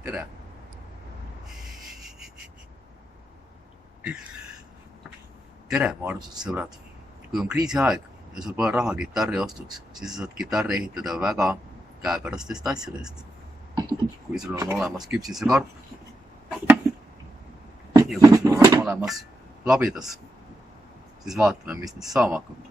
Tere! Tere, mu armsad sõbrad! Kui on kriisiaeg ja sul pole raha kitarri ostuks, siis sa saad kitarri ehitada väga käepärastest asjadest. Kui sul on olemas küpsisekarp ja kui sul on olemas labidas, siis vaatame, mis neist saama hakkab.